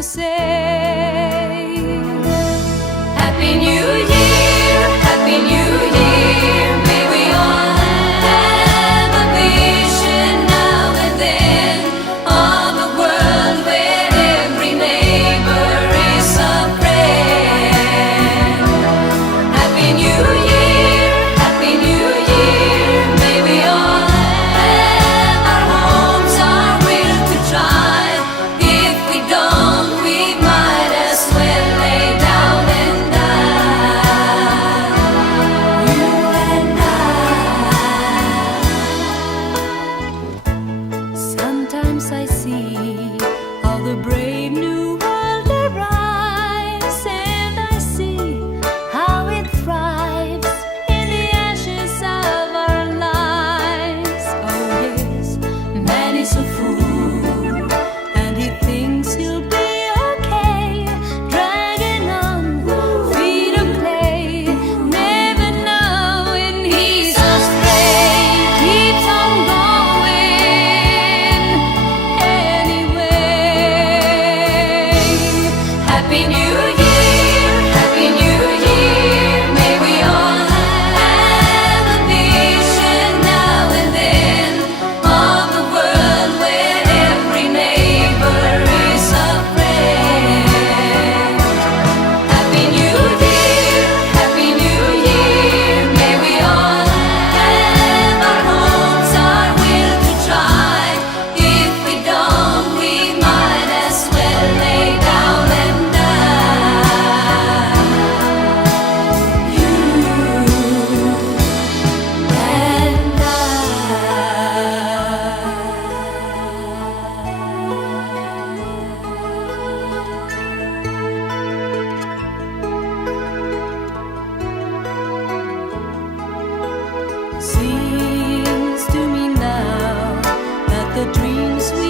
to say. Happy New Year, Happy New Year. May we all have a vision now and then of a world where every neighbor is a friend. Happy New Year, Happy New Year. May we all have our homes, our will to try. If we don't, we might as well lay down and die. You and I. Sometimes I see how the brave new world arrives, and I see how it thrives in the ashes of our lives. Oh yes, man is a fool, and he thinks he'll be okay, dragging on feet of clay, never knowing he's astray. Keeps on going anyway. Happy New Year, Happy New Year. May we all have a vision now and then of a world where every neighbor is a friend. Happy New Year, Happy New Year. May we all have our homes, our will to try. If we don't, we might as well lay down and die. You and I. Seems to me now that the dreams we